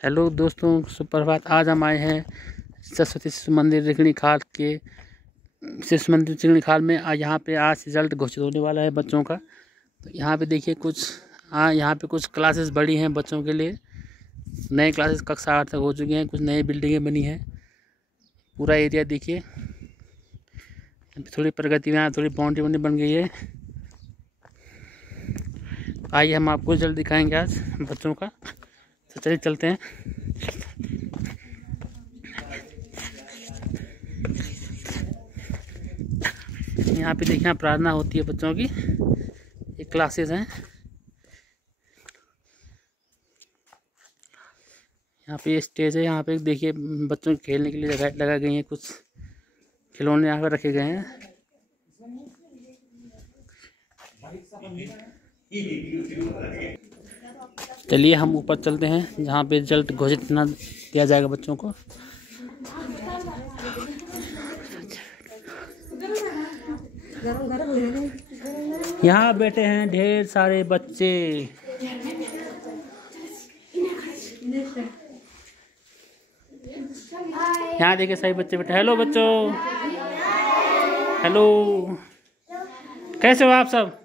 Hello दोस्तों, सुप्रभात। आज हम आए हैं सरस्वती शिशु मंदिर रिखणी खाल के शिशु मंदिर रिखणी खाल में। यहाँ पे आज रिजल्ट घोषित होने वाला है बच्चों का। तो यहाँ पे देखिए यहाँ पे कुछ क्लासेस बड़ी हैं बच्चों के लिए। नए क्लासेस कक्षा 8 तक हो चुके हैं। कुछ नई बिल्डिंगें बनी हैं। पूरा एरिया देखिए, थोड़ी प्रगति में थोड़ी बाउंड्री बन गई है। आइए हम आपको रिजल्ट दिखाएंगे आज बच्चों का। तो चलिए चलते हैं। यहाँ पे देखिए प्रार्थना होती है बच्चों की। ये क्लासेस हैं। यहाँ पे स्टेज है। यहाँ पे देखिए बच्चों के खेलने के लिए जगह लगा गई हैं। कुछ खिलौने यहाँ पर रखे गए हैं। चलिए हम ऊपर चलते हैं जहाँ पे रिजल्ट घोषित किया जाएगा बच्चों को। यहाँ बैठे हैं ढेर सारे बच्चे। यहाँ देखिए सभी बच्चे बैठे। हेलो बच्चों, हेलो, कैसे हो आप सब?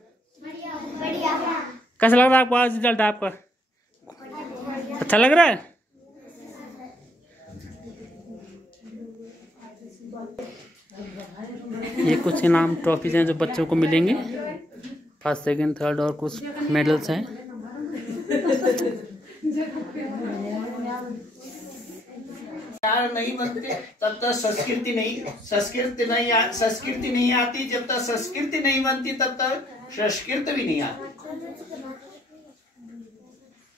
कैसा लग रहा है आपको आज रिजल्ट? आपका अच्छा लग रहा है? ये कुछ इनाम ट्रॉफीज हैं जो बच्चों को मिलेंगे। फर्स्ट, सेकंड, थर्ड और कुछ मेडल्स हैं। नहीं बनते तब तक संस्कृति नहीं आती। जब तक संस्कृति नहीं बनती तब तक संस्कृत भी नहीं आती।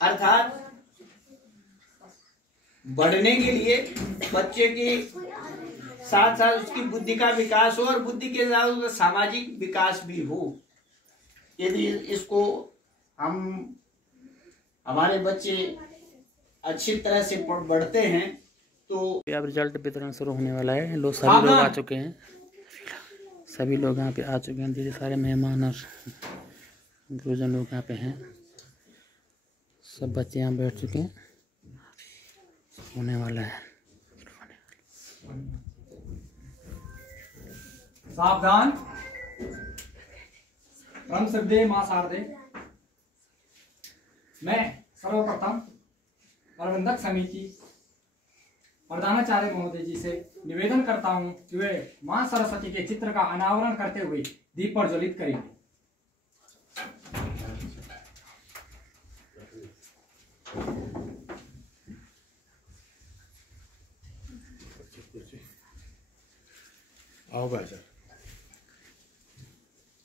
अर्थात बढ़ने के लिए बच्चे के साथ साथ उसकी बुद्धि का विकास हो और बुद्धि के साथ उसका सामाजिक विकास भी हो। यदि इसको हमारे बच्चे अच्छी तरह से बढ़ते हैं तो अब रिजल्ट वितरण शुरू होने वाला है। सभी लोग आ चुके हैं। सभी लोग यहाँ पे आ चुके हैं। धीरे सारे मेहमान और गुरुजन लोग यहाँ पे हैं। सब बच्चे यहाँ बैठ चुके हैं। होने वाला है। सावधान। परम श्रद्धेय मां शारदे, मैं सर्वप्रथम प्रबंधक समिति प्रधानाचार्य महोदय जी से निवेदन करता हूं कि वे मां सरस्वती के चित्र का अनावरण करते हुए दीप प्रज्वलित करेंगे। आओ भाई सर।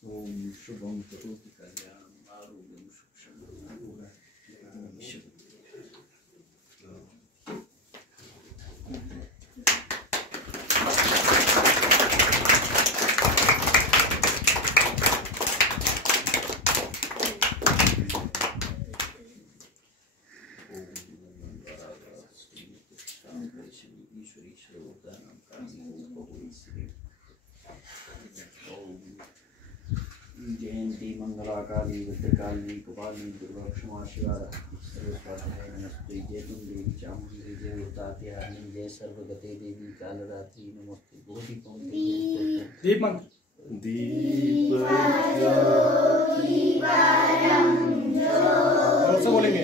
ओम शुभम करोति कल्याणम आरोग्यम सुखम। जयंती मंगलाकाली भद्रकाली कपाली दुर्गा क्षमा शिवा सर्वस्वास्थ्य नमस्ते। जय तुम देवी चामुंडी जय उतात्यारिणी जय सर्वगते देवी कालरात्रि नमस्ते। बोधि कौन दीप मंत्र। दीप जोर से बोलेंगे।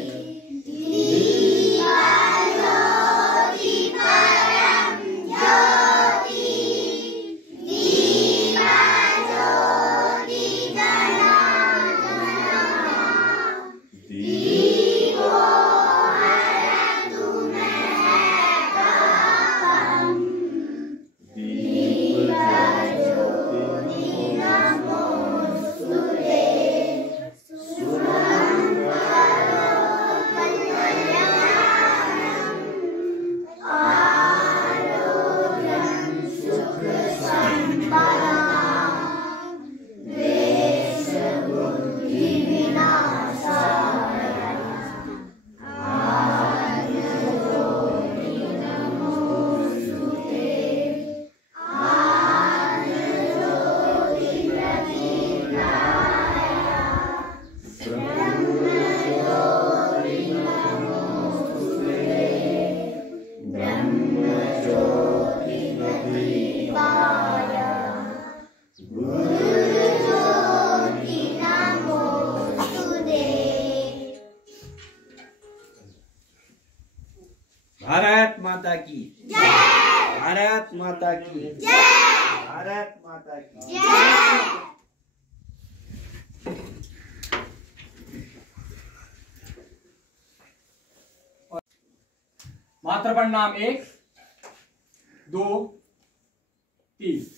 भारत माता की जय। भारत माता की जय। भारत माता की जय। मात्र प्रणाम 1 2 3।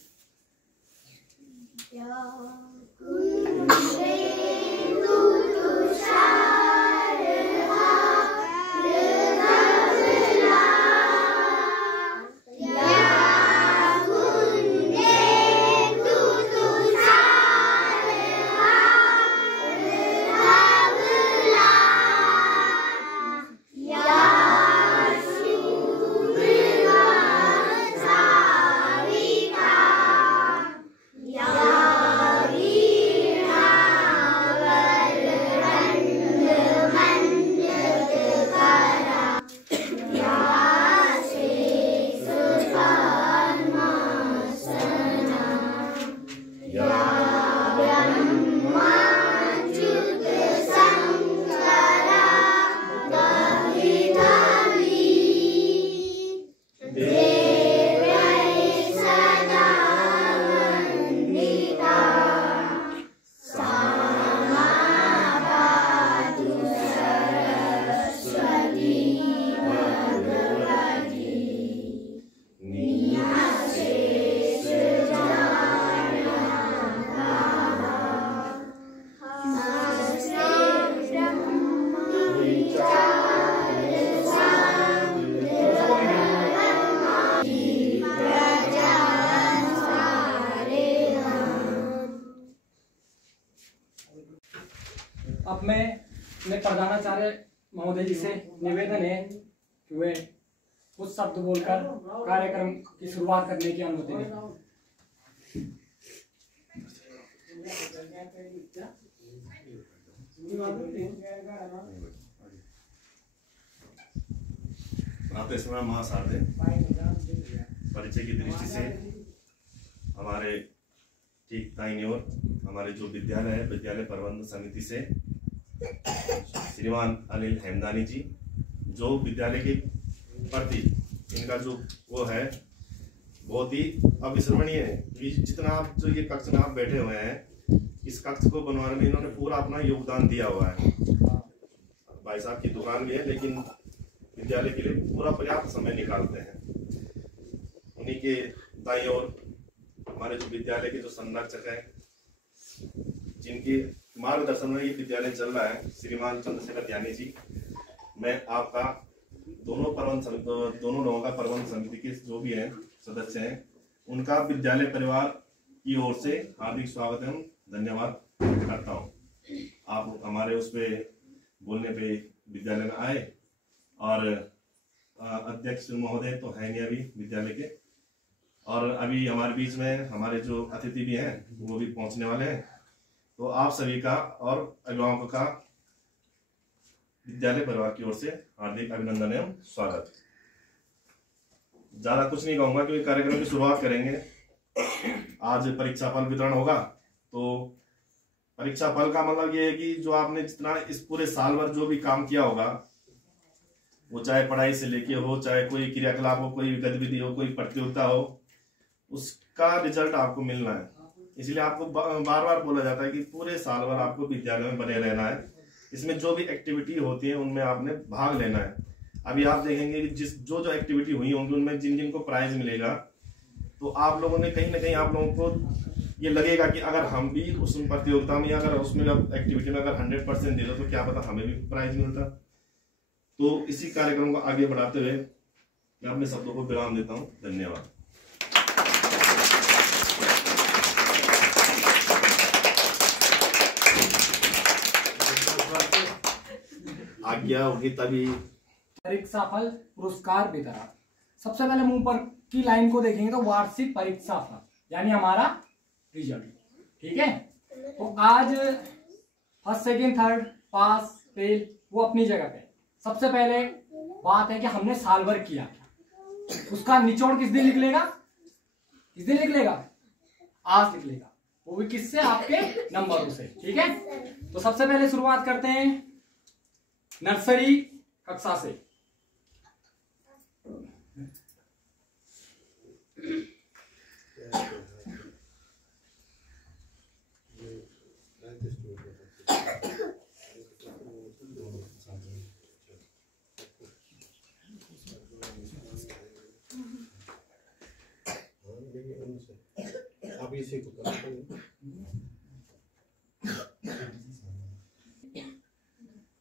अब मैं प्रधानाचार्य महोदय जी से निवेदन है कि वे कुछ शब्द बोलकर कार्यक्रम की शुरुआत करने की अनुमति दें। प्रातः महासाध्य परिचय की दृष्टि से हमारे ठीक दाईं ओर हमारे जो विद्यालय है, विद्यालय प्रबंधन समिति से श्रीमान अनिल हेमदानी जी, जो विद्यालय के प्रति इनका जो वो है बहुत ही अविस्मरणीय है। जितना आप जो ये कक्ष में आप बैठे हुए हैं, इस कक्ष को बनवाने में इन्होंने पूरा अपना योगदान दिया हुआ है। भाई साहब की दुकान भी है, लेकिन विद्यालय के लिए पूरा पर्याप्त समय निकालते हैं। उन्हीं के दाईं ओर हमारे जो विद्यालय के जो संरक्षक हैं, जिनके मार्गदर्शन में ये विद्यालय चल रहा है, श्रीमान चंद्रशेखर ज्ञानी जी। मैं आपका दोनों लोगों का प्रबंध समिति के जो भी हैं सदस्य हैं, उनका विद्यालय परिवार की ओर से हार्दिक स्वागत एवं धन्यवाद करता हूँ। आप हमारे उस पे बोलने पे विद्यालय में आए, और अध्यक्ष महोदय तो हैं नहीं अभी विद्यालय के, और अभी हमारे बीच में हमारे जो अतिथि भी हैं वो भी पहुंचने वाले हैं। तो आप सभी का और अभिभावकों का विद्यालय परिवार की ओर से हार्दिक अभिनंदन एवं स्वागत। ज्यादा कुछ नहीं कहूंगा क्योंकि कार्यक्रम की शुरुआत करेंगे। आज परीक्षा फल वितरण होगा, तो परीक्षा फल का मतलब ये है कि जो आपने जितना इस पूरे साल भर जो भी काम किया होगा, वो चाहे पढ़ाई से लेके हो, चाहे कोई क्रियाकलाप हो, कोई गतिविधि हो, कोई प्रतियोगिता हो, उसका रिजल्ट आपको मिलना है। इसलिए आपको बार बार बोला जाता है कि पूरे साल भर आपको विद्यालय में बने रहना है। इसमें जो भी एक्टिविटी होती है उनमें आपने भाग लेना है। अभी आप देखेंगे कि जो एक्टिविटी हुई होंगी उनमें जिन को प्राइज मिलेगा, तो आप लोगों ने कहीं ना कहीं आप लोगों को ये लगेगा कि अगर हम भी उस प्रतियोगिता में, अगर उसमें एक्टिविटी में अगर 100% दे दो तो क्या पता हमें भी प्राइज मिलता। तो इसी कार्यक्रम को आगे बढ़ाते हुए मैं अपने शब्दों को विराम देता हूँ। धन्यवाद। आज्ञा होगी तभी। परीक्षा फल पुरस्कार वितरण। सबसे पहले मुंह पर की लाइन को देखेंगे तो वार्षिक परीक्षा फल यानी हमारा रिजल्ट, ठीक है। तो आज first second third pass fail वो अपनी जगह पे। सबसे पहले बात है कि हमने साल भर किया, उसका निचोड़ किस दिन निकलेगा, किस दिन निकलेगा, आज निकलेगा, वो भी किससे, आपके नंबरों से, ठीक है। तो सबसे पहले शुरुआत करते हैं नर्सरी कक्षा से।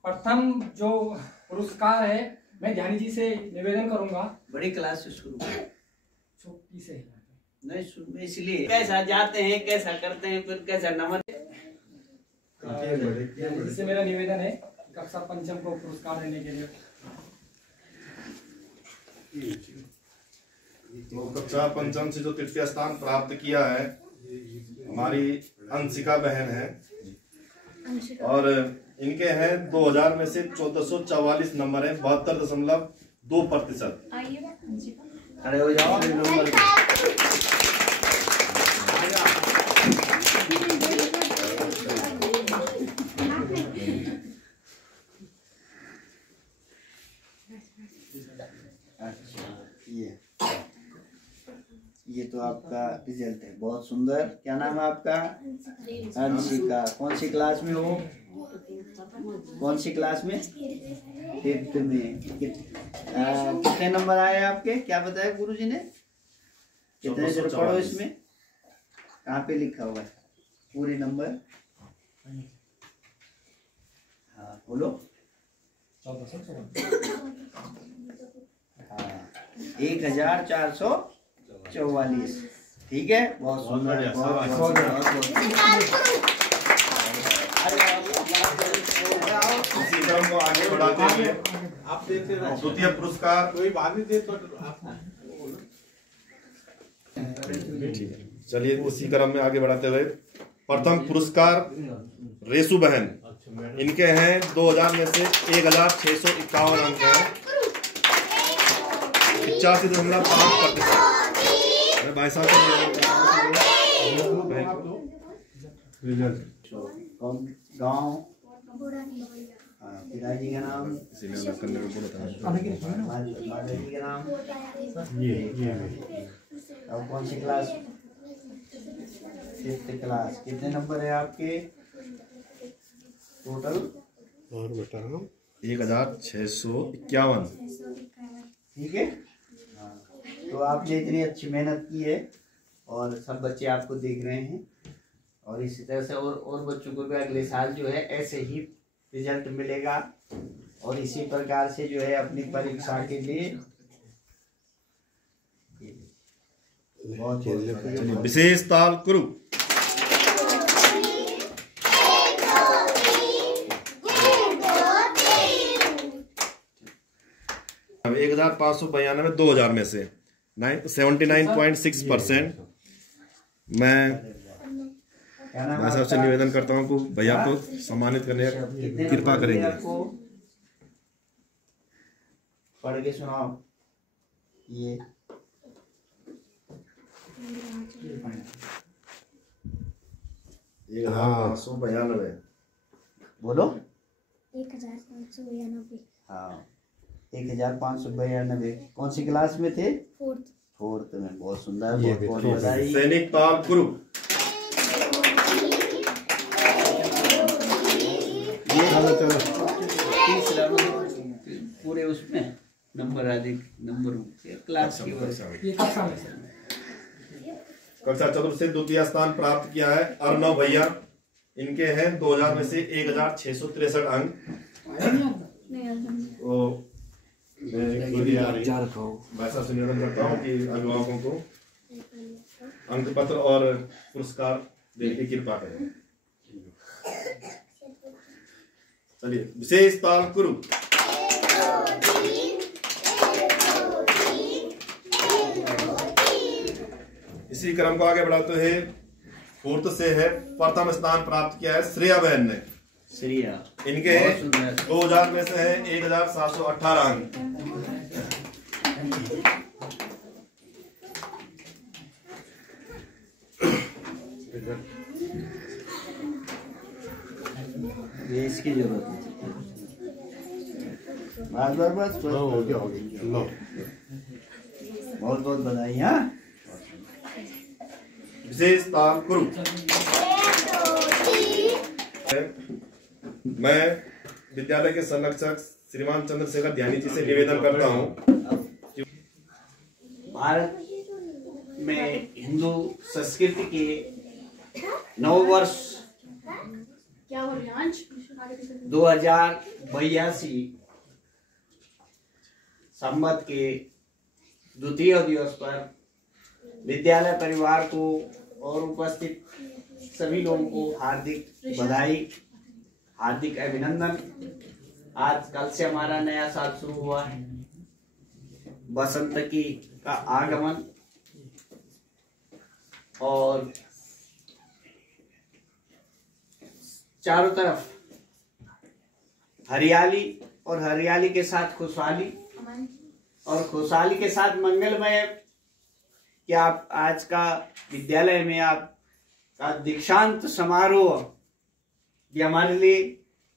प्रथम जो पुरस्कार है, मैं ध्यानी जी से निवेदन करूंगा। बड़ी क्लास से शुरू करें। छोटी से नहीं शुरू में, इसलिए कैसा जाते हैं, कैसा करते हैं, फिर कैसा नमन। ध्यानी जी से मेरा निवेदन है कक्षा पंचम को पुरस्कार देने के लिए। तो कक्षा पंचम से जो तृतीय स्थान प्राप्त किया है हमारी अंशिका बहन है, और इनके हैं 2000 में से 1444 नंबर है, 72.2%। खड़े हो जाओ। ये तो आपका रिजल्ट है, बहुत सुंदर। क्या नाम है आपका? अंशिका। कौन सी क्लास में हो? कौन सी क्लास में? 5th में। कितने नंबर आए आपके? क्या बताया गुरुजी ने? कितने? जरा पढ़ो इसमें, कहाँ पे लिखा हुआ है पूरे नंबर? हाँ बोलो। हाँ 1444। ठीक है, बहुत सुंदर। इसी क्रम को आगे बढ़ाते हुए आप देते रहो। द्वितीय पुरस्कार, कोई बात नहीं दे तो आप चलिए उसी क्रम में आगे बढ़ाते हुए प्रथम पुरस्कार रेसू बहन, इनके हैं 2000 में से 1651 अंक है, 85.5%। भाई साहब गाँव पिताजी का नाम, माताजी का नाम, और कौन सी क्लास? 5th class. कितने नंबर है आपके टोटल? और बेटा 1651। ठीक है। तो आपने इतनी अच्छी मेहनत की है और सब बच्चे आपको देख रहे हैं, और इसी तरह से और बच्चों को भी अगले साल जो है ऐसे ही रिजल्ट मिलेगा, और इसी प्रकार से जो है अपनी परीक्षा के लिए बहुत विशेष ताल कुरु। अब 1592 2000 में से 79.6%। मैं भाई साहब से निवेदन करता हूँ कि भैया को सम्मानित करने की कृपा करेंगे। पढ़ के सुनाओ। ये 1592। बोलो। 1592। हाँ 1592। कौन सी क्लास में थे? 4th में। बहुत सुंदर, बहुत बहुत बधाई। सैनिक ताल कुरु। तीसरा पूरे उसमें नंबर अधिक नंबर क्लास की कक्षा चतुर्थ से द्वितीय स्थान प्राप्त किया है अर्णव भैया, इनके हैं 2000 में से 1663 अंक। वैसा से निवेदन करता हूँ कि अभिभावकों को अंक पत्र और पुरस्कार देने की कृपा करें। चलिए विशेष ताल कुरु। इसी क्रम को आगे बढ़ाते हुए 4th से है प्रथम स्थान प्राप्त किया है श्रेया बहन ने। श्रेया इनके 2000 में से है 1718 अंक। ये इसकी जरूरत है। बस हो गया लो। बहुत बहुत बधाई। हाँ विशेष ताल कुरु। मैं विद्यालय के संरक्षक श्रीमान चंद्रशेखर ध्यानी जी से निवेदन करता हूँ। भारत में हिंदू संस्कृति के नववर्ष 2082 संवत के द्वितीय दिवस पर विद्यालय परिवार को और उपस्थित सभी लोगों को हार्दिक बधाई, हार्दिक अभिनंदन। आज कल से हमारा नया साल शुरू हुआ है, बसंत का आगमन, और चारों तरफ हरियाली, और हरियाली के साथ खुशहाली, और खुशहाली के साथ मंगलमय कि आप आज का विद्यालय में आपका दीक्षांत समारोह, ये हमारे लिए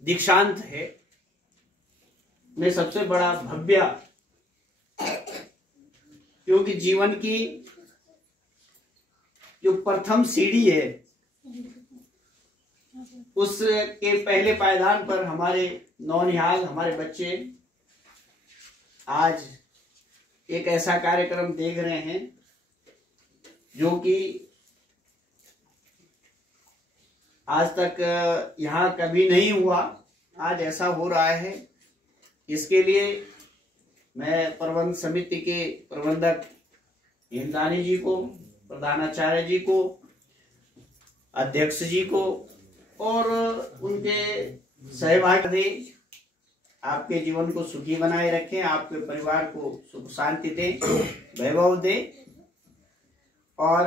दीक्षांत है में सबसे बड़ा भव्य, क्योंकि जीवन की जो प्रथम सीढ़ी है उसके पहले पायदान पर हमारे नौनिहाल, हमारे बच्चे आज एक ऐसा कार्यक्रम देख रहे हैं जो कि आज तक यहाँ कभी नहीं हुआ, आज ऐसा हो रहा है। इसके लिए मैं प्रबंध समिति के प्रबंधक हिंदानी जी को, प्रधानाचार्य जी को, अध्यक्ष जी को और उनके सहभागी दे, आपके जीवन को सुखी बनाए रखें, आपके परिवार को सुख शांति दे, वैभव दे। और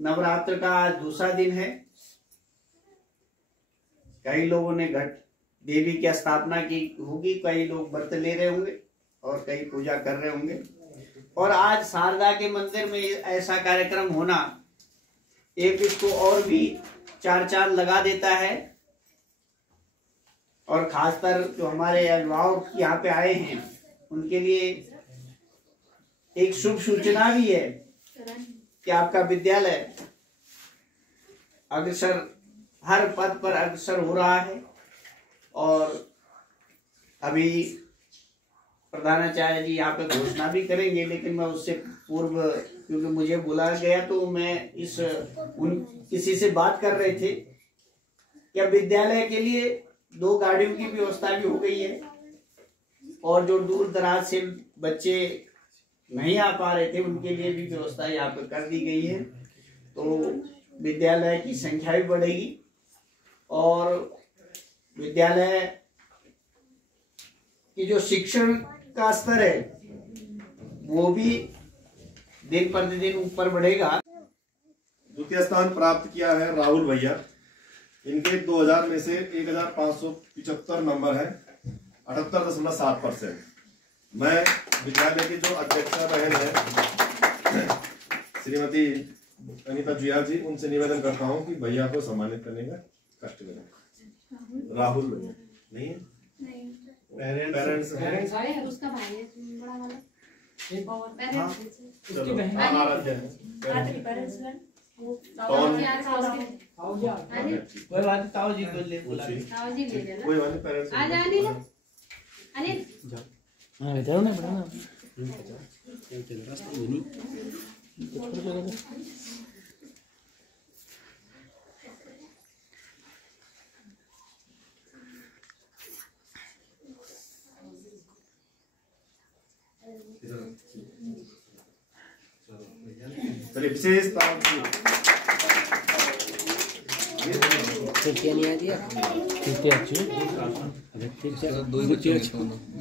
नवरात्र का आज दूसरा दिन है। कई लोगों ने घट देवी की स्थापना की होगी, कई लोग व्रत ले रहे होंगे और कई पूजा कर रहे होंगे। और आज शारदा के मंदिर में ऐसा कार्यक्रम होना एक इसको और भी चार चांद लगा देता है। और खासकर जो हमारे अभिभावक यहाँ पे आए हैं उनके लिए एक शुभ सूचना भी है कि आपका विद्यालय अग्रसर, हर पद पर अग्रसर हो रहा है। और अभी प्रधानाचार्य जी यहाँ पे घोषणा भी करेंगे, लेकिन मैं उससे पूर्व, क्योंकि मुझे बुलाया गया तो मैं किसी से बात कर रहे थे कि अब विद्यालय के लिए 2 गाड़ियों की व्यवस्था भी हो गई है, और जो दूर दराज से बच्चे नहीं आ पा रहे थे उनके लिए भी व्यवस्था यहाँ पे कर दी गई है। तो विद्यालय की संख्या भी बढ़ेगी और विद्यालय की जो शिक्षण का स्तर है वो भी दिन प्रतिदिन ऊपर बढ़ेगा। द्वितीय स्थान प्राप्त किया है राहुल भैया। इनके 2000 में से 1575 नंबर है, 78.7%। मैं विद्यालय की जो अध्यक्षा बहन है श्रीमती अनीता जुया जी, उनसे निवेदन करता हूं कि भैया को सम्मानित करने का कष्ट करें। राहुल भैया नहीं है, पेरेंट्स आए हैं, उसका भाई है बड़ा वाला, एक और हाँ, पेरेंट्स चलो बहन आराध्य है। पेरेंट्स वो कौन? कोई बात, ताऊ जी को ले बुला, ताऊ जी ले लेना, कोई बात नहीं, पेरेंट्स आ जाने ना अनिल। हाँ इधर ना बढ़ाना। चलिए विशेष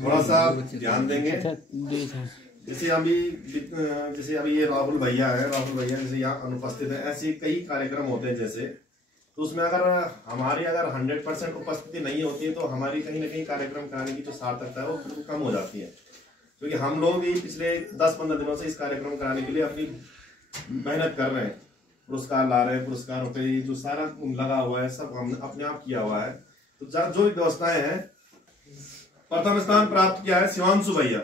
थोड़ा सा ध्यान देंगे। जैसे अभी ये राहुल भैया है, राहुल भैया जैसे यहाँ अनुपस्थित है, ऐसे कई कार्यक्रम होते हैं जैसे, तो उसमें अगर हमारी 100% उपस्थिति नहीं होती है तो हमारी कहीं ना कहीं कार्यक्रम कराने की जो सार्थकता है वो बिल्कुल कम हो जाती है। क्योंकि हम लोग भी पिछले 10-15 दिनों से इस कार्यक्रम कराने के लिए अपनी मेहनत कर रहे हैं, पुरस्कार ला रहे हैं, पुरस्कारों पे जो सारा लगा हुआ है सब हमने अपने आप किया हुआ है। तो जो व्यवस्थाएं हैं, प्रथम स्थान प्राप्त किया है शिवांशु भैया।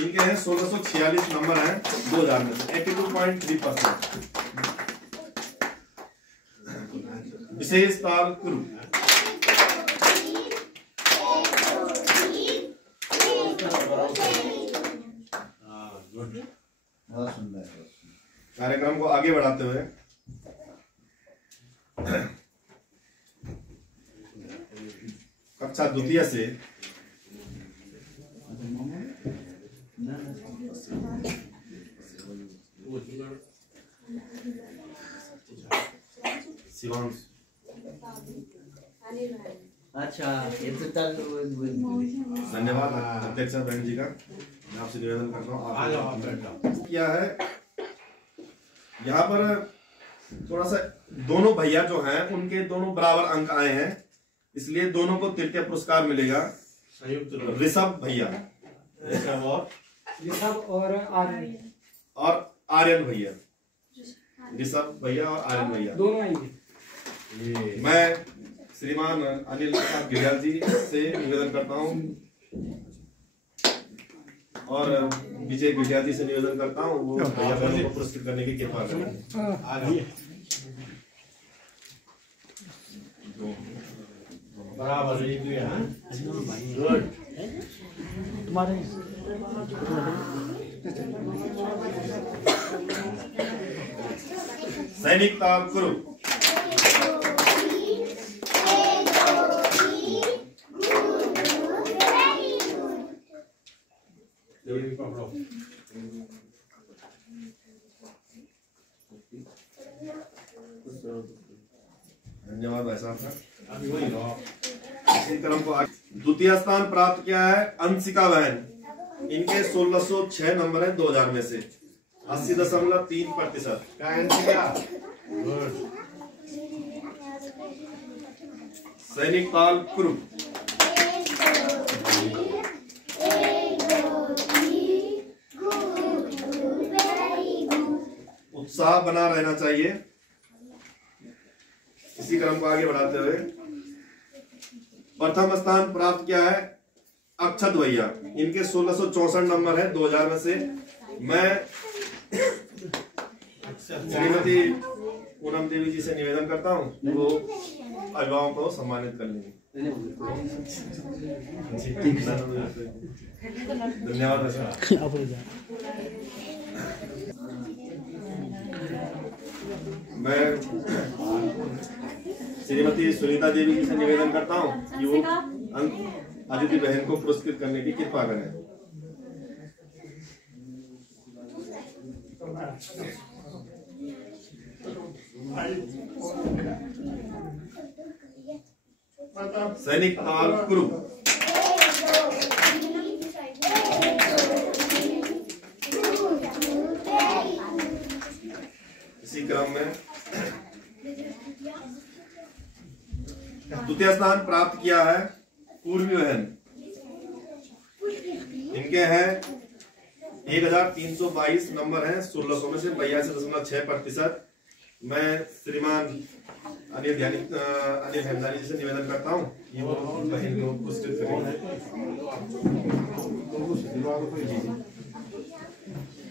इनके हैं 1646 नंबर हैं 2000 में से, 82.3%। विशेष ताल कुरु। बहुत सुंदर। कार्यक्रम को आगे बढ़ाते हुए कक्षा द्वितीय से शिवांश। अच्छा ये तो तल धन्यवाद अध्यक्ष बहन जी का। मैं आपसे निवेदन करता हूँ आप क्या है यहाँ पर थोड़ा सा दोनों भैया जो हैं उनके दोनों बराबर अंक आए हैं, इसलिए दोनों को तृतीय पुरस्कार मिलेगा। संयुक्त ऋषभ भैया ऋषभ और आर्यन और आर्यन भैया। ऋषभ भैया और आर्यन भैया दोनों आएंगे। मैं श्रीमान अनिल प्रसाद गिरियाल जी से निवेदन करता हूँ और विजय गिरियाल जी से निवेदन करता हूँ वो भैया बहनों को पुरस्कृत करने की कृपा करें। बराबर एक भी है। गुड। तुम्हारे सैनिक ताल कुरु। धन्यवाद भाई साहब का। इसी क्रम को द्वितीय स्थान प्राप्त किया है अंशिका बहन। इनके 1606 नंबर है 2000 में से 80.3%। सैनिक ताल कुरु। उत्साह बना रहना चाहिए। इसी क्रम को आगे बढ़ाते हुए प्रथम स्थान प्राप्त किया है अक्षत भैया। इनके 1664 नंबर है 2000 में से। मैं श्रीमती पूनम देवी जी से निवेदन करता हूँ कि वो अभिभावकों को सम्मानित कर लेंगे। धन्यवाद सर। मैं श्रीमती सुनीता देवी जी से निवेदन करता हूँ कि वो अदिति बहन को पुरस्कृत करने की कृपा करें। सैनिक ताल कुरु। इसी क्रम में द्वितीय स्थान प्राप्त किया है पूर्वी बहन। इनके हैं 1322 नंबर है 1600 में से 82.6%। मैं श्रीमान अनिल हेमदानी जी से निवेदन करता हूँ कि वो बहन को पुरस्कृत करेंगे।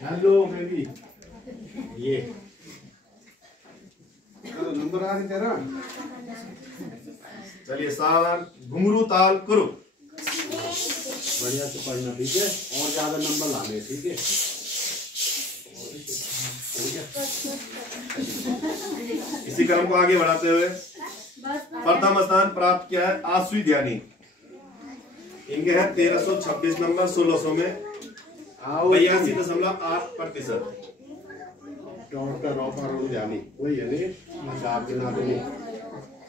हेलो बेबी ये नंबर आ तेरा। चलिए सावधान घुंघरू ताल कुरु। बढ़िया से पढ़ना ठीक है और ज्यादा नंबर लाने ठीक है। इसी क्रम को आगे बढ़ाते हुए प्रथम स्थान प्राप्त किया है आश्वी ध्यानी। इनके हैं 1326 नंबर 1600 में 82.8%। डॉक्टर ऑफर जानी वही है नहीं आप बिना देंगे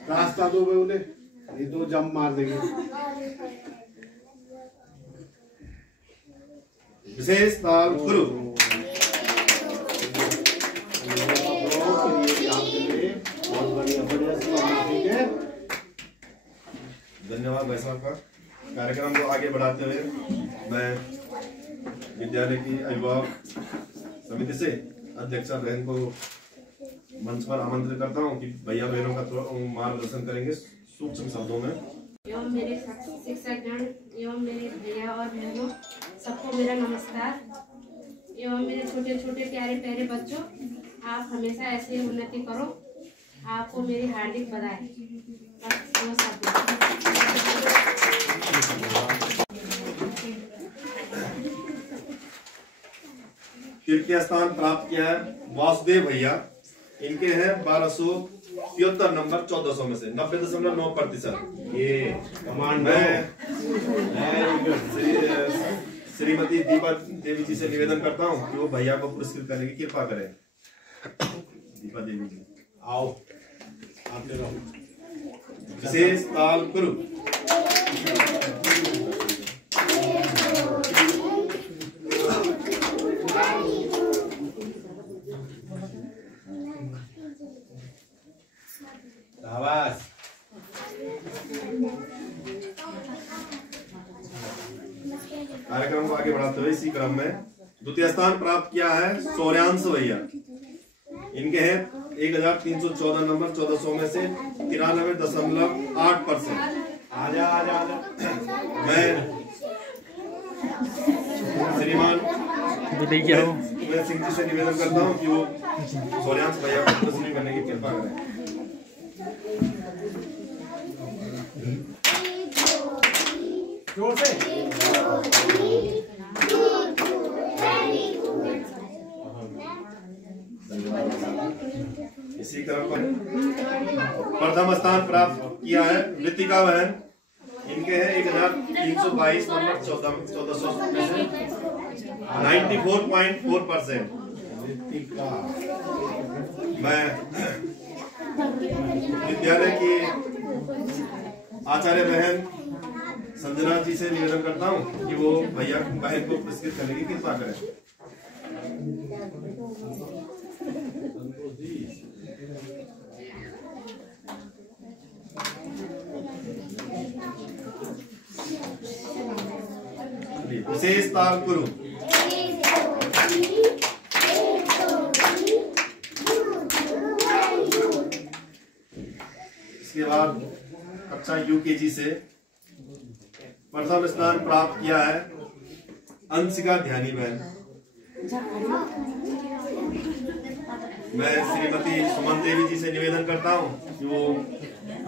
रास्ता दो बोले ये दो जम मार देंगे। विशेष ताल गुरु। बहुत बढ़िया बढ़िया ठीक है। धन्यवाद भाई साहब का। कार्यक्रम को आगे बढ़ाते हुए मैं विद्यालय की अभिभावक समिति से अध्यक्षा बहन को मंच पर आमंत्रित करता हूं कि भैया बहनों का थोड़ा मार्गदर्शन करेंगे सूक्ष्म शब्दों में। एवं मेरे शिक्षक गण एवं मेरे भैया और बहनों सबको मेरा नमस्कार। एवं मेरे छोटे छोटे प्यारे प्यारे बच्चों, आप हमेशा ऐसे उन्नति करो आपको मेरी हार्दिक बधाई। बस नमस्कार। तृतीय स्थान प्राप्त किया है वासुदेव भैया, इनके हैं 1273 नंबर 1400 में से 90.9%। ये कमांड मैं श्रीमती दीपा देवी जी से निवेदन करता हूँ कि वो भैया को पुरस्कृत करने की कृपा करें। दीपा देवी जी आओ, आते रहो। विशेष ताल गुरु। शाबाश। कार्यक्रम को आगे बढ़ाते हुए इसी क्रम में द्वितीय स्थान प्राप्त किया है सौर्यांश भैया, इनके हैं 1314 नंबर 1400 में से 93.8%। आजा आजा आजा। मैं श्रीमान मैं सिंह जी से निवेदन करता हूँ कि वो सौर्यांश भैया को पुरस्कृत करने की कृपा करें। जोर से। इसी क्रम पर प्रथम स्थान प्राप्त किया है ऋतिका बहन, इनके हैं 1322 नंबर 1400 में से 94.4%। मैं विद्यालय की आचार्य बहन संजना जी से निवेदन करता हूँ कि वो भैया बहन को पुरस्कृत करने की कृपा करें। विशेष ताल गुरु। इसके बाद कक्षा यूकेजी से प्रथम स्थान प्राप्त किया है अंशिका ध्यानी बहन। मैं श्रीमती सुमन देवी जी से निवेदन करता हूँ कि वो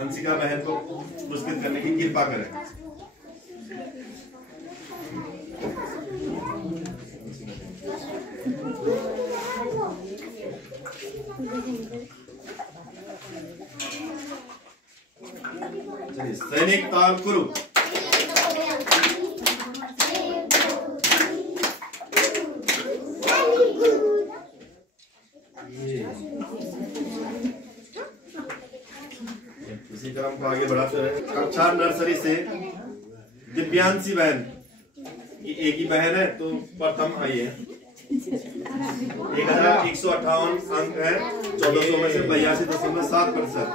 अंशिका बहन को पुरस्कृत करने की कृपा करें। चलिए सैनिक ताल गुरु। इसी क्रम को आगे बढ़ाते हैं कक्षा नर्सरी से दिव्यांशी बहन, ये एक ही बहन है तो प्रथम आई है, 1158 अंक है 1400 में से 82.7%।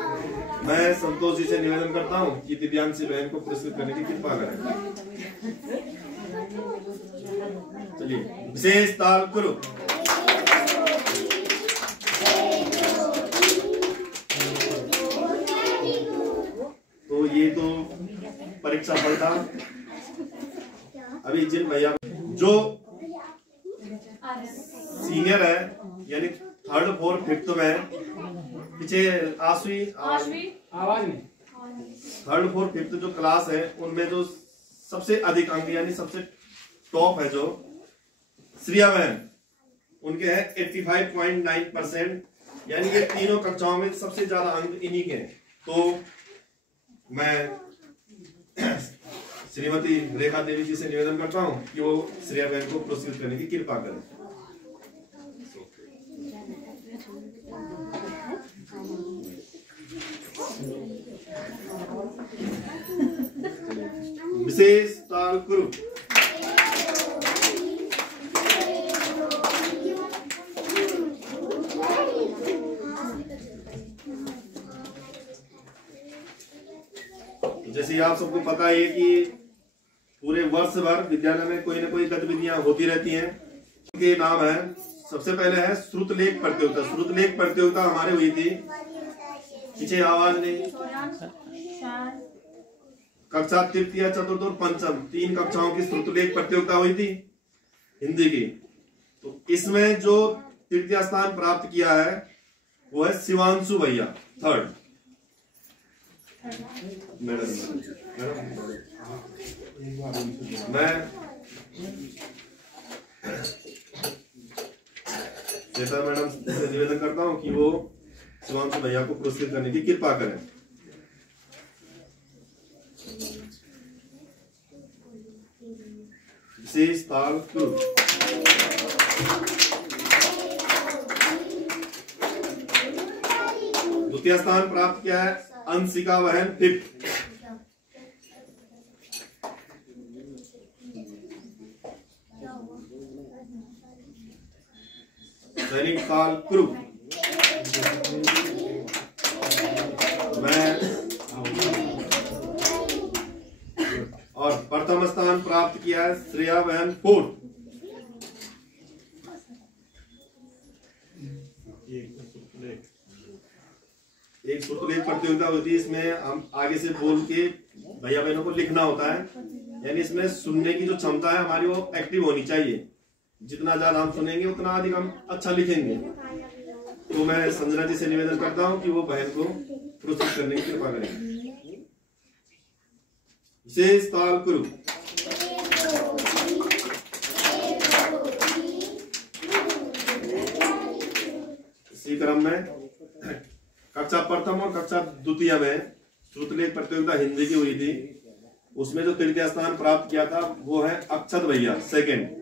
मैं संतोष जी से निवेदन करता हूँ कि दिव्यांशी बहन को पुरस्कृत करने की कृपा करें। चलिए विशेष ताल गुरु। तो ये तो परीक्षा फल था। अभी जिन भैया जो सीनियर है यानी 3rd 4th 5th में पीछे आसवी आवाज नहीं। 3rd 4th 5th जो क्लास है उनमें जो सबसे अधिक अंक यानी सबसे टॉप है जो श्रिया बहन, उनके हैं 85.9%, यानी कि तीनों कक्षाओं में सबसे ज्यादा अंक इन्हीं के हैं। तो मैं श्रीमती रेखा देवी जी से निवेदन करता हूं कि वो श्रेया बहन को पुरस्कृत करने की कृपा करें। विशेष ताल गुरु। जैसे आप सबको पता है कि पूरे वर्ष भर विद्यालय में कोई ना कोई गतिविधियां होती रहती हैं। उनके नाम है, सबसे पहले है श्रुतलेख प्रतियोगिता। श्रुतलेख प्रतियोगिता हमारे हुई थी, पीछे आवाज नहीं, कक्षा तृतीय चतुर्थ और पंचम 3 कक्षाओं की श्रुतलेख प्रतियोगिता हुई थी हिंदी की। तो इसमें जो तृतीय स्थान प्राप्त किया है वो है शिवांशु भैया, थर्ड। मैडम मैं श्वेता मैडम से निवेदन करता हूं कि वो शिवांशु भैया को पुरस्कृत करने की कृपा करें। विशेष ताल क्रूज। द्वितीय स्थान प्राप्त किया है अंशिका बहन, 5th। सैनिक ताल क्रू। मैं और प्रथम स्थान प्राप्त किया है श्रेया बहन, 4th। एक सुतलेख प्रतियोगिता होती है, इसमें हम आगे से बोल के भैया बहनों को लिखना होता है, यानी इसमें सुनने की जो क्षमता है हमारी वो एक्टिव होनी चाहिए। जितना ज्यादा हम सुनेंगे उतना अधिक हम अच्छा लिखेंगे। तो मैं संजना जी से निवेदन करता हूं कि वो बहन को पुरस्कृत करने की कृपा करें। विशेष ताल करो। इसी क्रम में कक्षा प्रथम और कक्षा द्वितीय में श्रुतलेख प्रतियोगिता हिंदी की हुई थी, उसमें जो तृतीय स्थान प्राप्त किया था वो है अक्षत भैया, 2nd।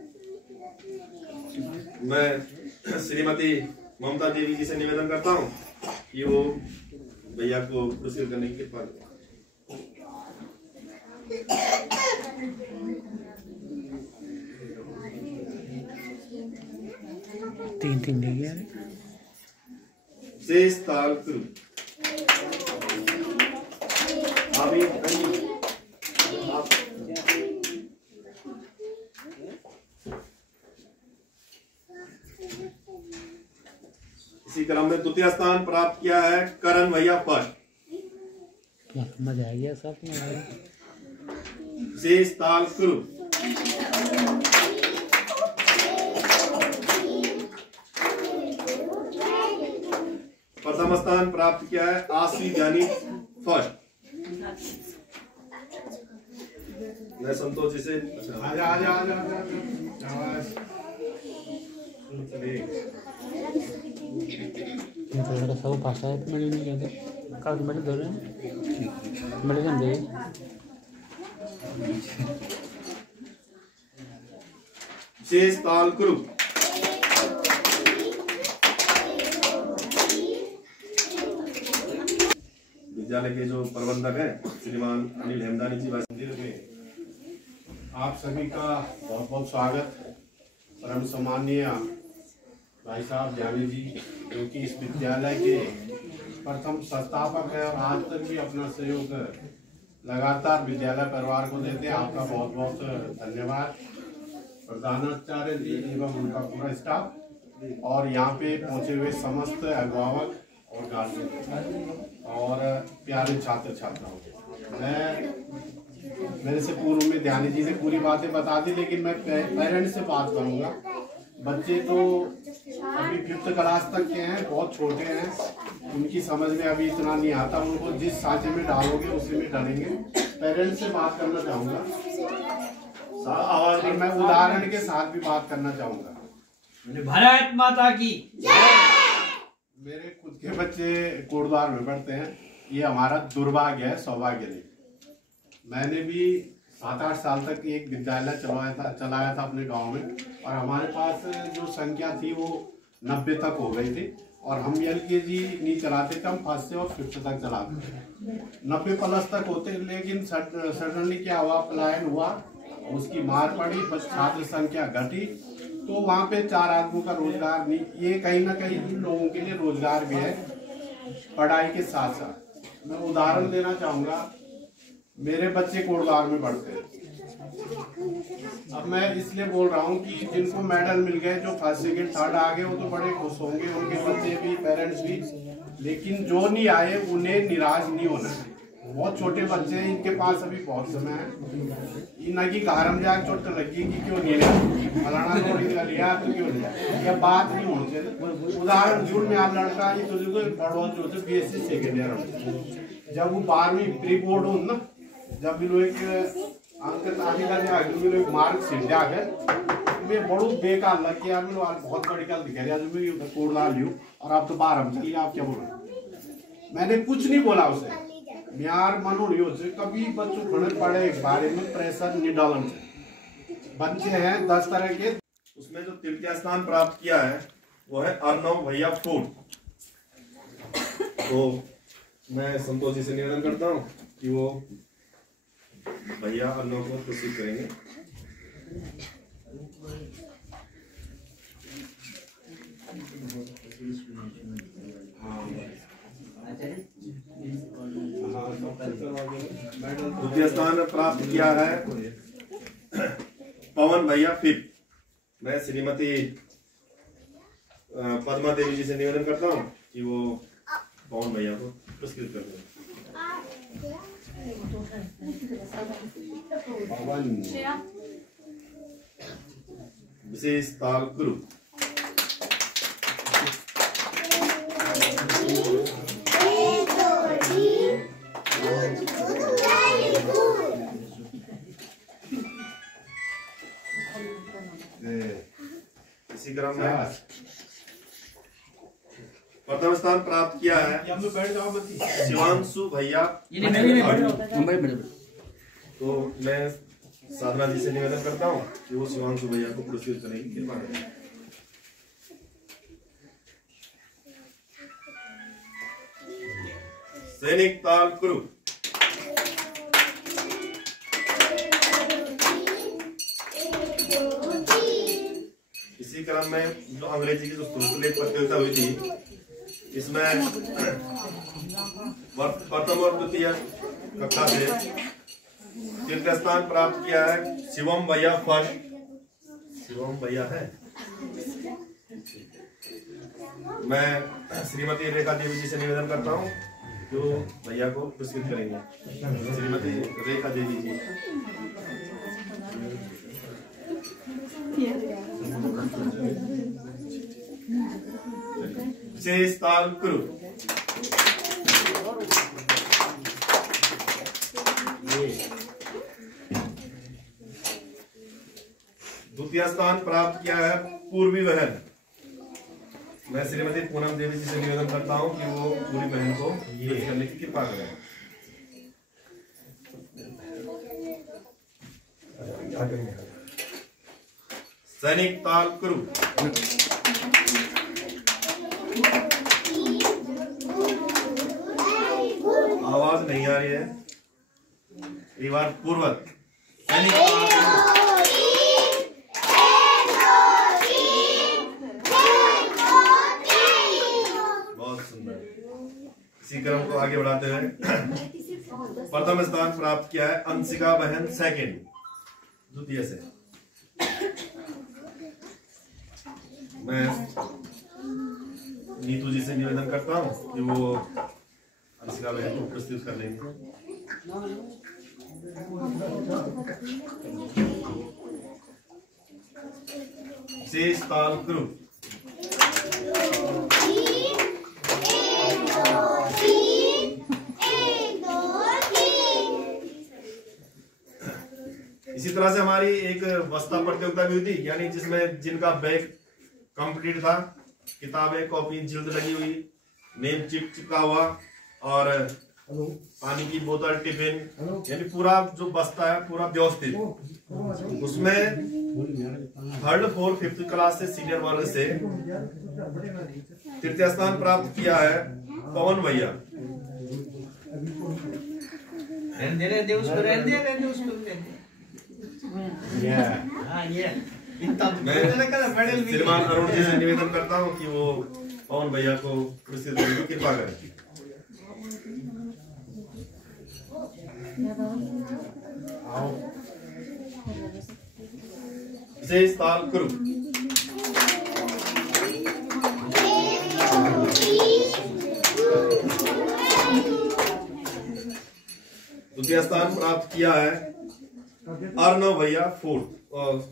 मैं श्रीमती ममता देवी जी से निवेदन करता हूं कि वो भैया को पुरस्कृत करने की कृपा करें। तीन ले गया। शेष ताल करो। इसी क्रम में द्वितीय स्थान प्राप्त किया है करण भैया, 1st। मजा आ गया सब। शेष ताल करो। प्रथम स्थान प्राप्त किया है आशी ज्ञानी, 1st। मैं संतोष जी से आजा आजा आजा सब भाषा है। मेरे नहीं कहते कागज मेरे धो रहे हैं, मेरे नहीं दे। शेष ताल करो। विद्यालय के जो प्रबंधक हैं श्रीमान अनिल हेमदानी जी, मंदिर में आप सभी का बहुत बहुत स्वागत। परम सम्माननीय भाई साहब ज्ञानी जी, जो कि इस विद्यालय के प्रथम संस्थापक है और आज तक भी अपना सहयोग लगातार विद्यालय परिवार को देते हैं, आपका बहुत बहुत धन्यवाद। प्रधानाचार्य जी एवं उनका पूरा स्टाफ और यहाँ पे पहुंचे हुए समस्त अभिभावक और गार्जियन और प्यारे छात्र छात्राओं। मेरे से पूर्व में ध्यानी जी ने पूरी बातें बता दी, लेकिन मैं पेरेंट्स से बात करूंगा। बच्चे तो अभी 5th क्लास तक के हैं, बहुत छोटे हैं, उनकी समझ में अभी इतना नहीं आता। उनको जिस सांचे में डालोगे उसी में डालेंगे। पेरेंट्स से बात करना चाहूंगा और मैं उदाहरण के साथ भी बात करना चाहूंगा। भारत माता की। मेरे खुद के बच्चे कोटद्वार में पढ़ते हैं, ये हमारा दुर्भाग्य है, सौभाग्य नहीं। मैंने भी 7-8 साल तक एक विद्यालय चलाया था अपने गांव में, और हमारे पास जो संख्या थी वो 90 तक हो गई थी, और हम LKG नहीं चलाते थे, हम 1st से और 5th तक चलाते थे। 90+ तक होते, लेकिन सडनली क्या हुआ, पलायन हुआ, उसकी मार पड़ी, बस छात्र संख्या घटी, तो वहाँ पे 4 आदमियों का रोजगार नहीं। ये कहीं ना कहीं इन लोगों के लिए रोजगार भी है पढ़ाई के साथ साथ। मैं उदाहरण देना चाहूँगा, मेरे बच्चे कोटद्वार में पढ़ते हैं। अब मैं इसलिए बोल रहा हूँ कि जिनको मेडल मिल गए, जो 1st, 2nd, 3rd आ गए, वो तो बड़े खुश होंगे, उनके बच्चे भी, पेरेंट्स भी। लेकिन जो नहीं आए उन्हें निराश नहीं होना है। बहुत छोटे बच्चे हैं, इनके पास अभी बहुत समय है। इन्हें की घर में जाकर चोट लगी कि क्यों नहीं लिया, फलाना लोग लिया तो क्यों लिया, यह बात नहीं होनी उदाहरण जुड़ में आप लड़का ही तो जो पढ़वा जो होते बीएससी सेकेंड ईयर जब वो 12वीं प्री बोर्ड हो ना जब भी लोग अंक आगे करने आगे भी लोग मार्क सीट जाके मैं बड़ू बेकार लग गया मैं आज बहुत बड़ी गल दिखा रहा जो मैं कोड डाल लियो और आप तो 12 में चलिए आप क्या बोल रहे मैंने कुछ नहीं बोला उसे यार मनो नहीं कभी बच्चों खड़े पड़े बारे में प्रेशर नहीं डालना बच्चे हैं 10 तरह के। उसमें जो तृतीय स्थान प्राप्त किया है वो है अर्णव भैया फूड। तो मैं संतोष जी से निवेदन करता हूँ कि वो भैया अर्णव को पुरस्कृत करेंगे। द्वितीय स्थान प्राप्त किया है पवन भैया फिर। मैं श्रीमती पद्मा देवी जी से निवेदन करता हूँ कि वो पवन भैया को पुरस्कृत कर दें। विशेष ताल गुरु। इसी क्रम में प्रथम स्थान प्राप्त किया है शिवांशु भैया। तो मैं साधना जी से निवेदन करता हूँ कि वो शिवांशु भैया को पुरस्कृत करने की कृपा करें। सैनिक ताल गुरु। इसी क्रम में जो अंग्रेजी की जो स्तुति प्रतियोगिता हुई थी इसमें प्रथम और द्वितीय कक्षा से तृतीय स्थान प्राप्त किया है शिवम भैया फर्स्ट। शिवम भैया है। मैं श्रीमती रेखा देवी जी से निवेदन करता हूँ जो भैया को पुरस्कृत करेंगे। श्रीमती रेखा देवी जी। विशेष ताल गुरु। द्वितीय स्थान प्राप्त किया है पूर्वी बहन। मैं श्रीमती पूनम देवी जी से निवेदन करता हूं कि वो पूरी बहन को ये करने की कृपा करें। सैनिक ताल गुरु। आवाज नहीं आ रही है एक बार पूर्वक। सैनिक ताल बहुत सुंदर। इसी क्रम को आगे बढ़ाते हुए प्रथम स्थान प्राप्त किया है अंशिका बहन सेकंड द्वितीय से। मैं नीतू जी से निवेदन करता हूँ कि वो अंशिका बहन को प्रस्तुत कर लेंगे। शेष ताल गुरु। इसी तरह से हमारी एक वस्ता प्रतियोगिता भी हुई थी, यानी जिसमें जिनका बैग कंप्लीट था, किताबें कॉपी जिल्द लगी हुई, नेम चिपका हुआ और पानी की बोतल टिफिन, यानी पूरा जो बस्ता है पूरा व्यवस्थित। उसमें 3rd 4th 5th क्लास से सीनियर वर्ग से तृतीय स्थान प्राप्त किया है पवन भैया। श्रीमान अरुण जी से निवेदन करता हूँ कि वो पवन भैया को पुरस्कृत करने की कृपा करें। विशेष ताल गुरु। द्वितीय स्थान प्राप्त किया है अर्णव भैया 4th।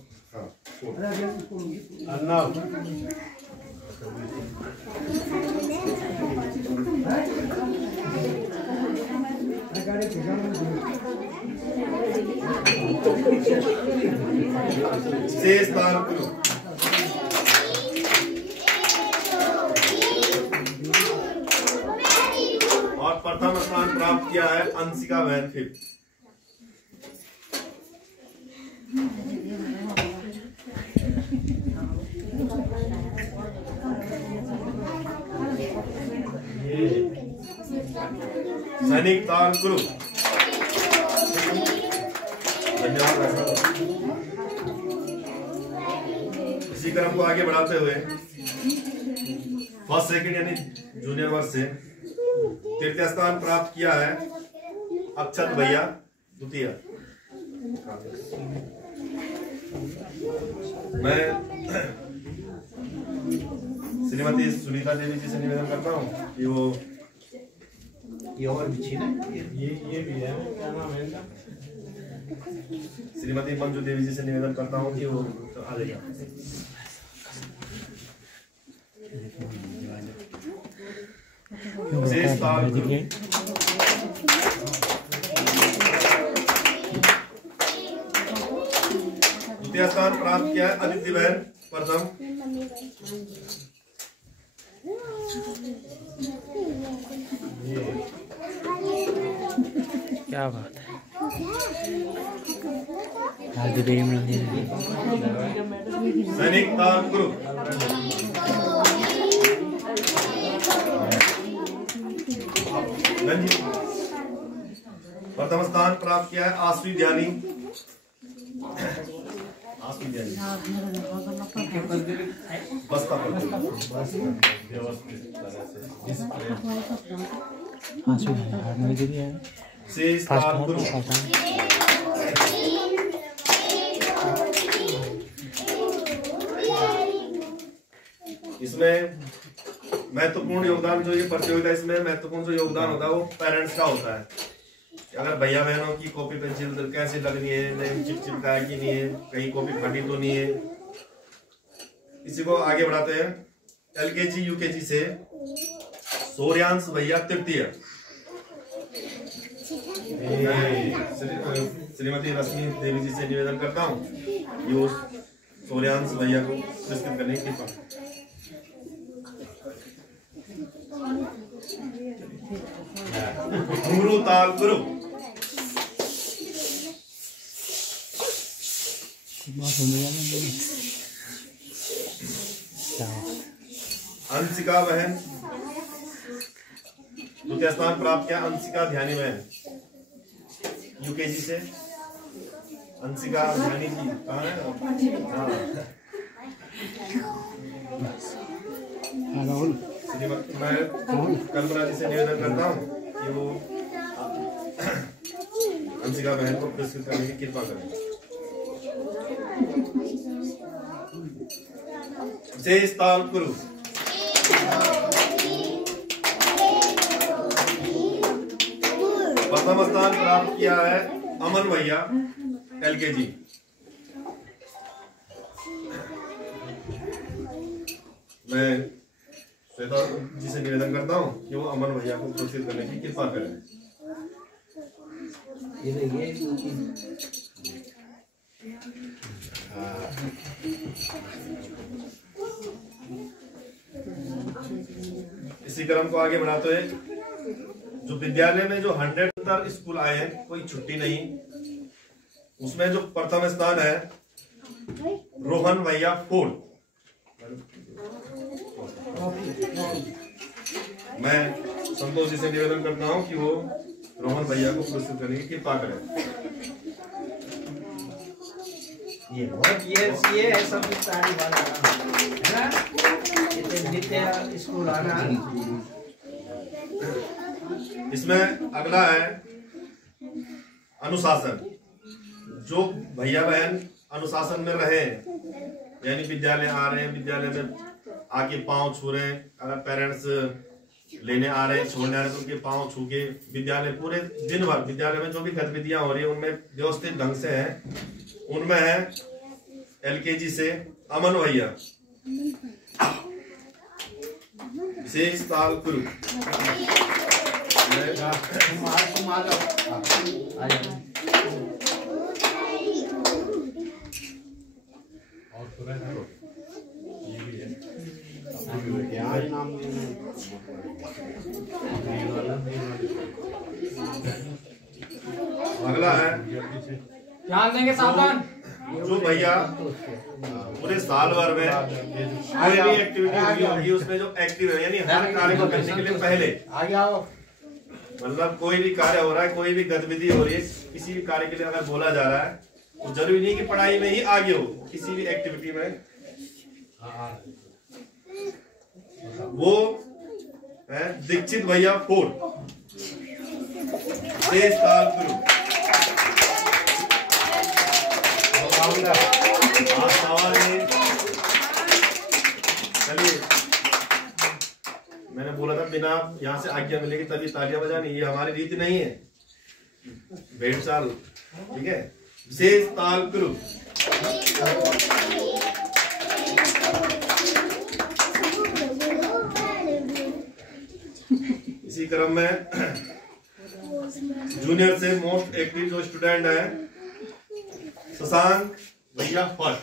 शेष दान करो। और प्रथम स्थान प्राप्त किया है अंशिका बहन फिर। सैनिक दान करो। धन्यवाद। इसी क्रम को आगे बढ़ाते हुए फर्स्ट सेकंड यानी जूनियर वर्ष से तृतीय स्थान प्राप्त किया है अक्षत भैया द्वितीय। मैं श्रीमती सुनीता देवी जी से निवेदन करता हूँ कि वो ये और बिछी ना, ये भी है, क्या नाम है इनका? श्रीमती मंजू देवी जी से निवेदन करता हूँ कि वो आ जाइए। विशेष स्थान द्वितीय स्थान प्राप्त किया है अदिति बहन प्रथम। क्या बात है। सैनिक दान गुरु। प्रथम स्थान प्राप्त किया है आश्वी ध्यानी। आश्वी ध्यानी बस्ता शेष दान गुरु। इसमें महत्वपूर्ण योगदान जो ये प्रतियोगिता, इसमें महत्वपूर्ण जो योगदान होता है वो पेरेंट्स का होता है। अगर भैया बहनों की कॉपी पेंसिल कैसे लगनी है, नहीं चिपचिपका है कि नहीं है, कहीं कॉपी फटी तो नहीं है। इसी को आगे बढ़ाते हैं। LKG UKG से सूर्यांश भैया तृतीय। श्रीमती रश्मि देवी जी से निवेदन करता हूँ कि सूर्यांश भैया को पुरस्कृत करने की कृपा। घुंघरू ताल गुरु। अंशिका बहन द्वितीय स्थान प्राप्त किया अंशिका ध्यानी बहन UKG से। अंशिका ध्यानी जी कहाँ है? मैं कल्पना जी से निवेदन करता हूँ कि वो अंशिका बहन को पुरस्कृत करने की कृपा करें। शेष ताल गुरु। प्रथम स्थान प्राप्त किया है अमन भैया LKG। मैं श्वेता जी से निवेदन करता हूँ कि वो अमन भैया को पुरस्कृत करने की कृपा करें। इसी क्रम को आगे बढ़ाते हुए जो विद्यालय में जो 100 स्कूल आए हैं, कोई छुट्टी नहीं, उसमें जो प्रथम स्थान है रोहन भैया फूल। मैं संतोष जी से निवेदन करता हूं कि वो रोहन भैया को पुरस्कृत करने की कृपा करें। ये बहुत ये है सब तारीफ वाला है ना, ये नित्य स्कूल आना। इसमें अगला है अनुशासन। जो भैया बहन अनुशासन में रहे, यानी विद्यालय आ रहे हैं, विद्यालय में आके पांव छू रहे हैं, अगर पेरेंट्स लेने आ रहे हैं, छोड़ने आ रहे हैं तो उनके पांव छू के विद्यालय पूरे दिन भर विद्यालय में जो भी गतिविधियां हो रही है उनमें व्यवस्थित ढंग से है। उनमें है LKG से अमन भैया। विशेष ताल गुरु। अगला है, ध्यान देंगे, सावधान। जो भैया पूरे साल भर में कोई भी एक्टिविटी होगी उसमें जो एक्टिव है, यानी हर कार्य को करने के लिए पहले मतलब कोई भी कार्य हो रहा है, कोई भी गतिविधि हो रही है, किसी भी कार्य के लिए अगर बोला जा रहा है तो जरूरी नहीं कि पढ़ाई में ही आगे हो, किसी भी एक्टिविटी में वो है दीक्षित भैया 4 शेष ताल गुरु। सवाल है, चलिए मैंने बोला था बिना यहाँ से आज्ञा मिलेगी तभी तालियां बजानी, ये हमारी रीति नहीं है, भेड़ चाल, ठीक है। विशेष ताल गुरु। इसी क्रम में जूनियर से मोस्ट एक्टिव जो स्टूडेंट है शशांक भैया 1st।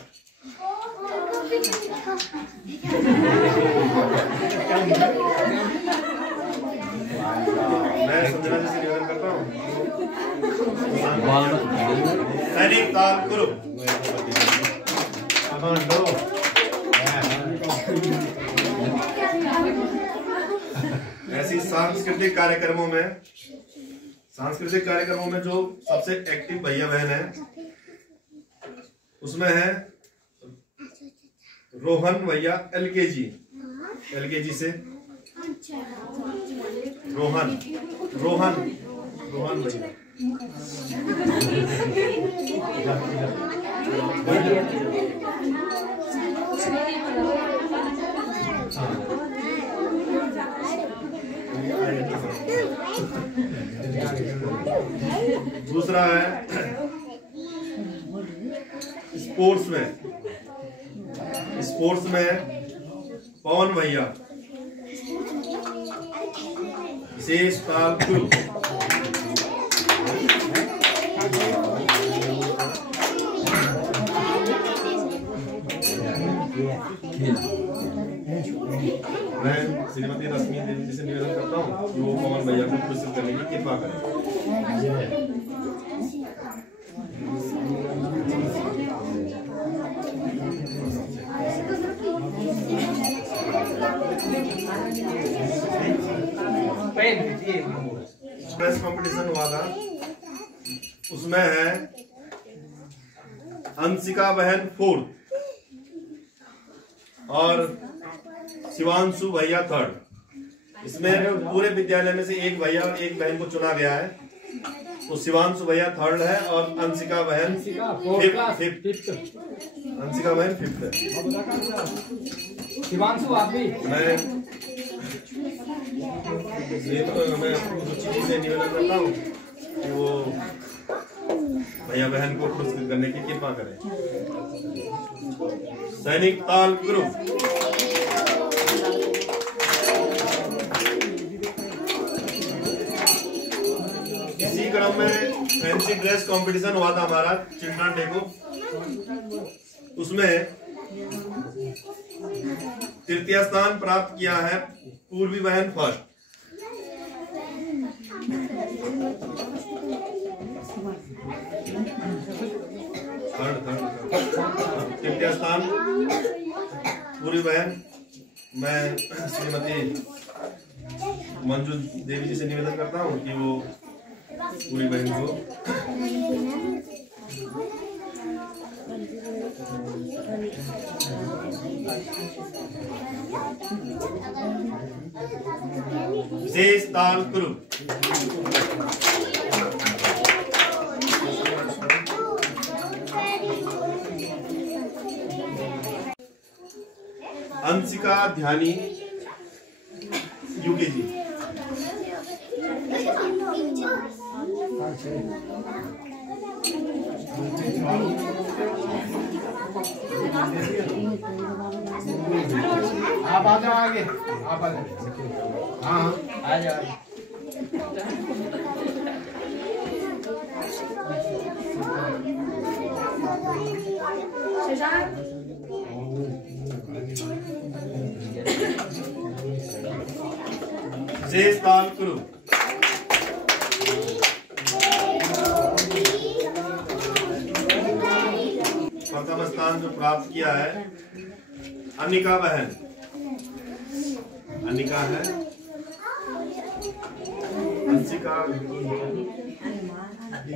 मैं संजना जी से निवेदन करता हूँ, सैनिक ताल गुरु। ऐसी सांस्कृतिक कार्यक्रमों में जो सबसे एक्टिव भैया बहन है उसमें है रोहन भैया एलकेजी से रोहन भैया। दूसरा है स्पोर्ट्स में पवन भैया विशेष ताल गुरु। मैं श्रीमती रश्मि देवी जी से निवेदन करता हूँ कि वो पवन भैया को पुरस्कृत करने की कृपा करें। प्रेस कंपटीशन हुआ था, उसमें है अंशिका बहन 4 और शिवांशु भैया 3rd। इसमें पूरे विद्यालय में से एक भैया और एक बहन को चुना गया है, तो शिवांशु भैया 3rd है और अंशिका बहन 5th। अंशिका बहन 5th है। शिवांशु आप भी। मैं से निवेदन करता हूँ कि वो भैया बहन को पुरस्कृत करने की कृपा करें। सैनिक ताल गुरु। इसी क्रम में फैंसी ड्रेस कंपटीशन हुआ था हमारा चिल्ड्रन डे को, उसमें तृतीय स्थान प्राप्त किया है पूर्वी बहन 1st। तृतीय स्थान पूर्वी बहन। मैं श्रीमती मंजू देवी जी से निवेदन करता हूँ कि वो पूरी बहन को विशेष ताल गुरु। अंशिका ध्यानी यूकेजी। आप आप आ जाओ आगे, आप आ जाओ। हाँ आ जाओ। विशेष ताल करो। प्रथम स्थान जो प्राप्त किया है अनिका बहन, अनिका है, अंशिका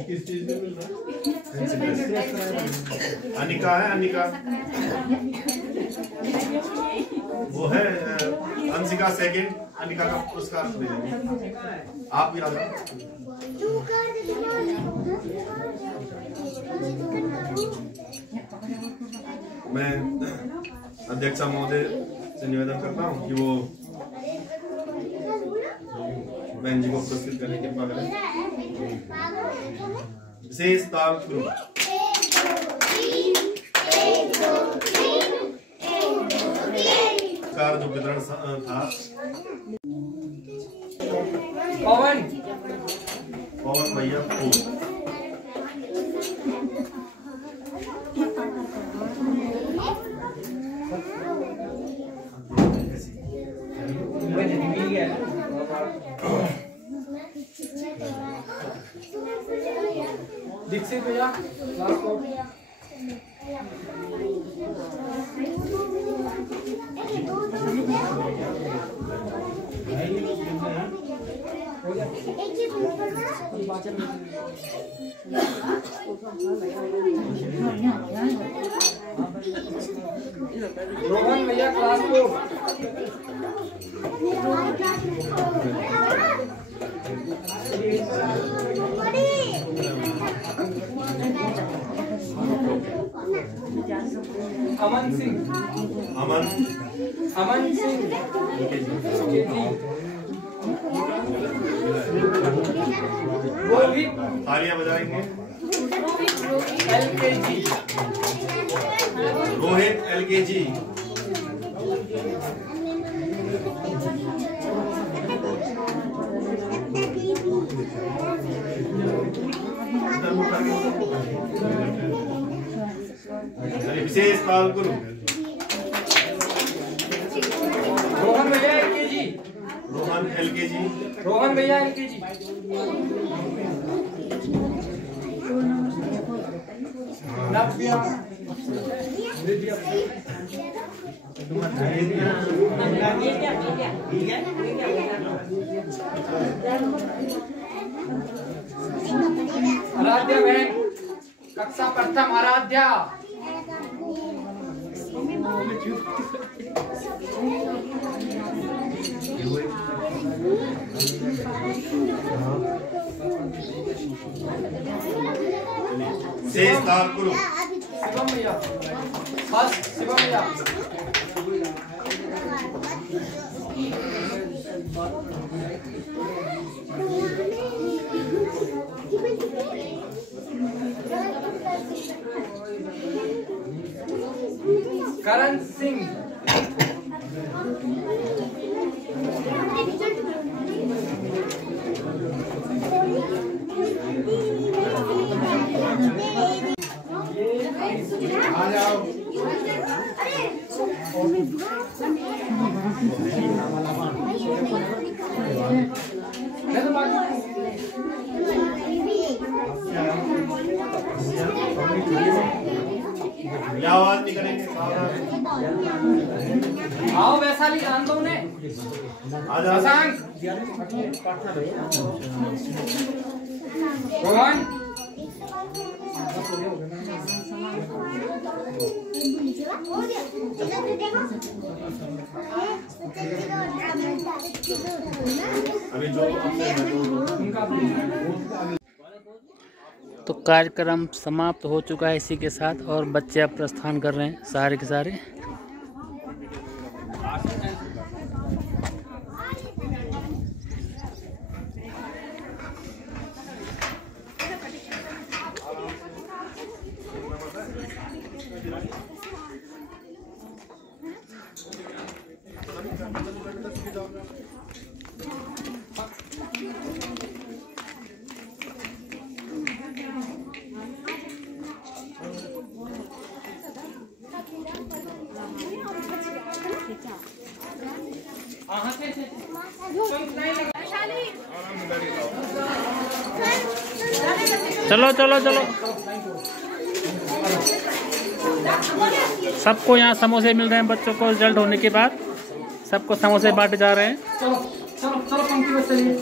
किस चीज में मिल रहा है? अनिका है, अनिका वो है, अंशिका सेकंड, अनिका का पुरस्कार मिलेगा। आप भी राजा मैं अध्यक्ष महोदय से निवेदन करता हूँ कि वो बहन जी को पुरस्कृत करने की कृपा करें। विशेष ताल गुरु कार जो वितरण था पवन पवन भैया को दीक्षित भैया लास्ट को रोहन भैया क्लास को अमन सिंह, अमन अमन सिंह रोहित तालियां बजाएंगे। LKG रोहित LKG विशेष ताल गुरु रोहन भैया LKG, रोहन LKG रोहन भैया LKG नव्या आराध्या बहन कक्षा प्रथम आराध्या शेष ताल गुरु शिवम भैया फर्स्ट शिवम भैया करण सिंह आ जाओ। आवाज नहीं करेंगे। आओ वैशाली जान दो उन्हें शशांक रोहन अभी जो तो कार्यक्रम समाप्त हो चुका है इसी के साथ, और बच्चे अब प्रस्थान कर रहे हैं सारे के सारे। चलो चलो चलो, सबको यहाँ समोसे मिल रहे हैं। बच्चों को रिजल्ट होने के बाद सबको समोसे बांटे जा रहे हैं। चलो चलो चलो पंक्ति में चलिए।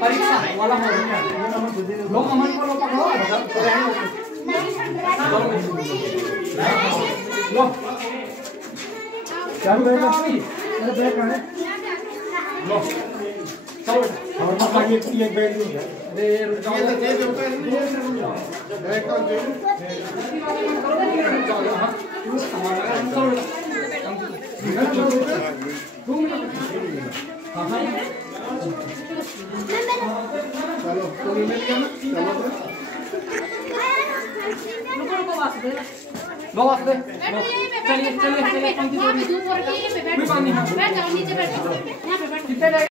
परीक्षा वाला लो, अमन को लो, पकड़ो लो। क्या बैग है? अरे बैग कहाँ है? लो चलो और मत ये बैग नहीं है। अरे रुक जाओ, ये दे दो बैग का दे चलो तो मिल गया ना। चलो लो वास्ते, चलिए चलिए चलिए, वहाँ पे धूप हो रही है, यहीं पे बैठ जाओ, नीचे बैठ जाओ, यहाँ पे बैठ।